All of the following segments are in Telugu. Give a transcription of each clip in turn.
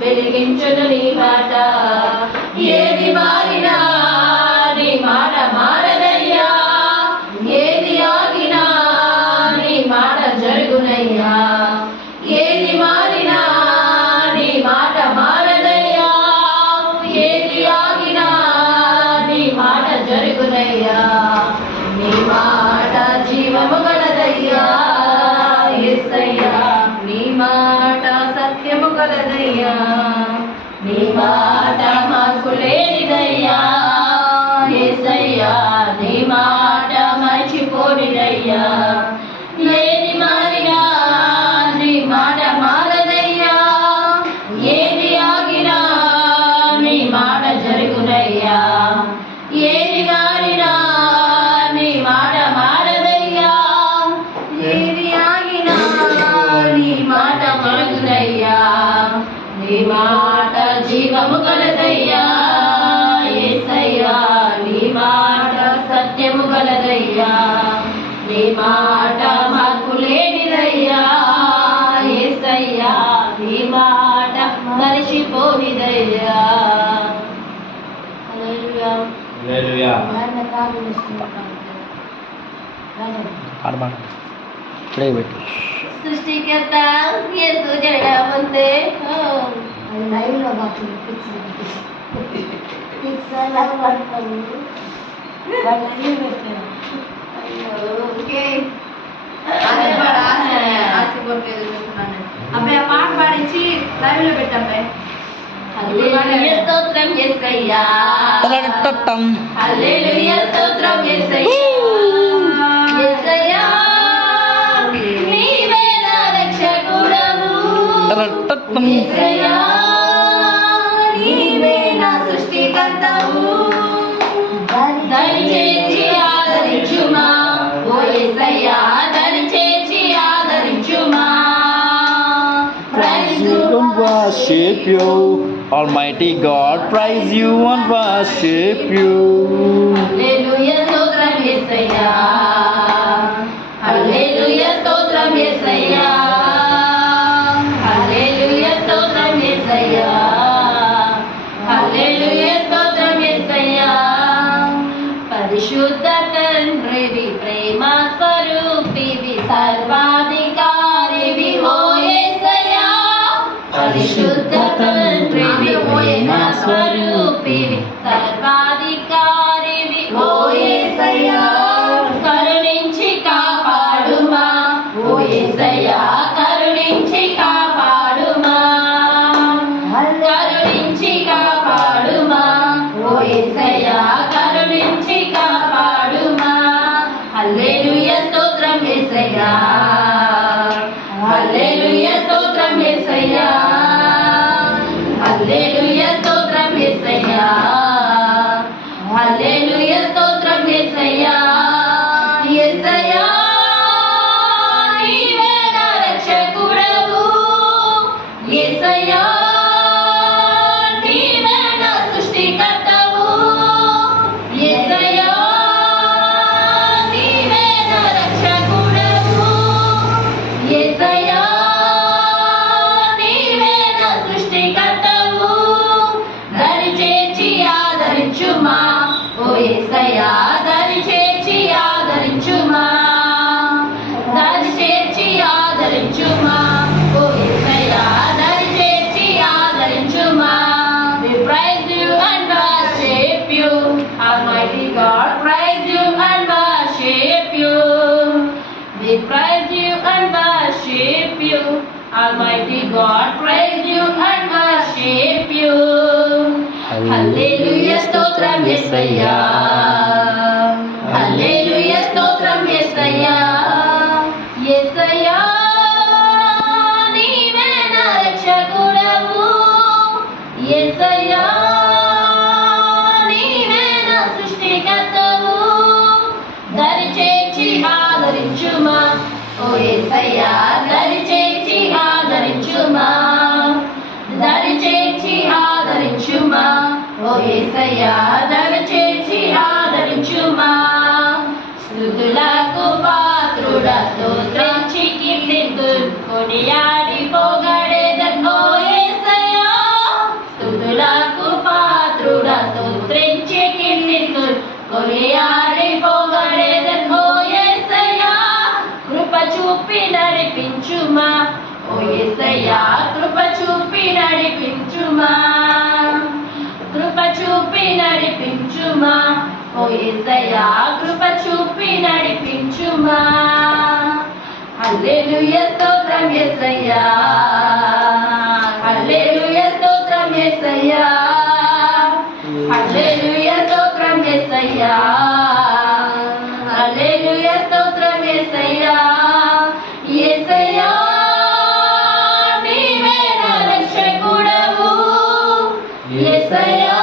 వెలిగించును నీ మాట. ఏది మారినా నీ మాట మారదయ్యా, ఏది ఆగినా నీ మాట జరుగునయ్యా. ఏది మారినా నీ మాట మారదయ్యా, ఏది ఆగినా నీ మాట జరుగునయ్యా. నీ మాట జీవము గలదయ్యా యేసయ్యా, నీ మాట సత్యము గలదయ్యా. నీ మాట మార్పు లేనిదయ్యా యేసయ్యా, నీ మాట మర్చిపోనిదయ్యా. ఏది మారినా నీ మాట మారదయ్యా, ఏది ఆగినా నీ మాట జరుగునయ్యా. ఏది మారినా నీ మాట మారదయ్యా, ఏది ఆగినా నీ మాట జరుగునయ్యా. నీ మాట జీవము గలదయ్యా యేసయ్యా, నీ మాట సత్యము గలదయ్యా. నీ మాట మార్పు లేనిదయ్యా యేసయ్యా, నీ మాట మరిచిపోనిదయ్యా. హల్లెలూయా హల్లెలూయా. సృష్టికర్త యేసు జడ ముందే లైవ్లో అబ్బాయి ఆ పాట పాడించి లైవ్ లో పెట్టాయి. స్తోత్రం యేసయ్యా, హల్లెలూయా స్తోత్రం యేసయ్యా. యేసయ్యా నీవే నా రక్షకుడవు, యేసయ్యా నీవే నా సృష్టికర్తవు. దయచేసి ఆదరించుమా ఓ యేసయ్యా, దయచేసి ఆదరించుమా. Praise you and worship you, Almighty God, praise you and worship you. హల్లెలూయా స్తోత్రం యేసయ్యా, హల్లెలూయా స్తోత్రం యేసయ్యా, హల్లెలూయా స్తోత్రం యేసయ్యా, హల్లెలూయా స్తోత్రం యేసయ్యా. పరిశుద్ధ తండ్రివి, ప్రేమ స్వరూపివి, సర్వాధికారివి ఓ యేసయ్యా. పరిశుద్ధ తండ్రివి, ప్రేమ స్వరూపివి, సర్వాధికారివి ఓ యేసయ్యా. కరుణించి కాపాడుమా ఓ యేసయ్యా, కరుణించి కాపాడుమా, కరుణించి కాపాడుమా ఓ యేసయ్యా, కరుణించి కాపాడుమా. హల్లెలూయా స్తోత్రం యేసయ్యా, హల్లెలూయా స్తోత్రం యేసయ్యా, హల్లెలూయా స్తోత్రం యేసయ్యా, హల్లెలూయా స్తోత్రం యేసయ్యా. యేసయ్యా నీవే నా రక్షకుడవు, యేసయ్యా నీవే నా సృష్టికర్తవు, యేసయ్యా నీవే నా రక్షకుడవు, యేసయ్యా నీవే నా సృష్టికర్తవు. దరిచేర్చి ఆదరించుమా ఓ యేసయ్యా, దరిచేర్చి ఆదరించుమా, దరిచేర్చి ఆదరించుమా ఓ యేసయ్యా, దరిచేర్చి ఆదరించుమా. We praise you and worship you, Almighty God, praise you and worship you. We praise you and worship you, Almighty God, praise you and worship you. హల్లెలూయా స్తోత్రం యేసయ్యా, హల్లెలూయా స్తోత్రం యేసయ్యా. యేసయ్యా నీవే నా రక్షకుడవు, యేసయ్యా నీవే నా సృష్టికర్తవు. దరిచేర్చి ఆదరించుమా ఓ యేసయ్యా, దరిచేర్చి ఆదరించుమా, దరిచేర్చి ఆదరించుమా ఓ యేసయ్యా, దరిచేర్చి ఆదరించుమా. స్తుతులకు పాత్రుడ స్తోత్రించి కీర్తింతున్, కొనియాడి పొగడెదన్ ఓ యేసయ్యా. యేసయ్యా కృప చూపి నడిపించుమా, కృప చూపి నడిపించుమా, ఓ యేసయ్యా కృప చూపి నడిపించుమా. హల్లెలూయా స్తోత్రం యేసయ్యా, హల్లెలూయా స్తోత్రం యేసయ్యా, హల్లెలూయా స్తోత్రం యేసయ్యా, హల్లెలూయా స్తోత్రం యేసయ్యా. యేసయ్యా నీవే నా రక్షకుడవు, యేసయ్యా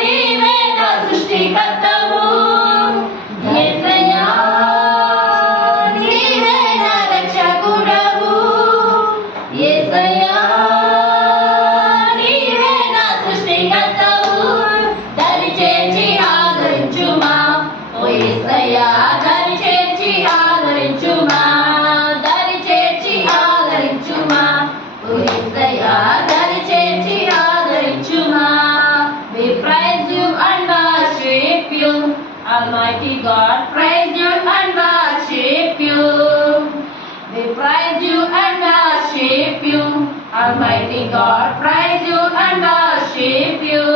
నీవే నా సృష్టికర్తవు, యేసయ్యా నీవే నా రక్షకుడవు, యేసయ్యా నీవే నా సృష్టికర్తవు. దరి చేర్చి ఆదరించుమా, ఓ యేసయ్యా దరి చేర్చి ఆదరించుమా, దరి చేర్చి ఆదరించుమా, ఓ యేసయ్యా దరి చేర్చి ఆదరించుమా. We praise you and worship you, Almighty God, praise you and worship you. We praise you and worship you, Almighty God, praise you and worship you.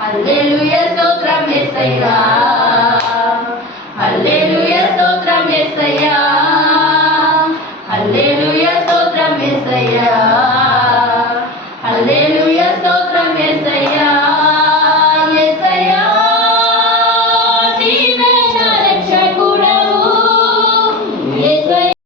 Hallelujah స్తోత్రం యేసయ్యా, హల్లెలూయా స్తోత్రం యేసయ్యా,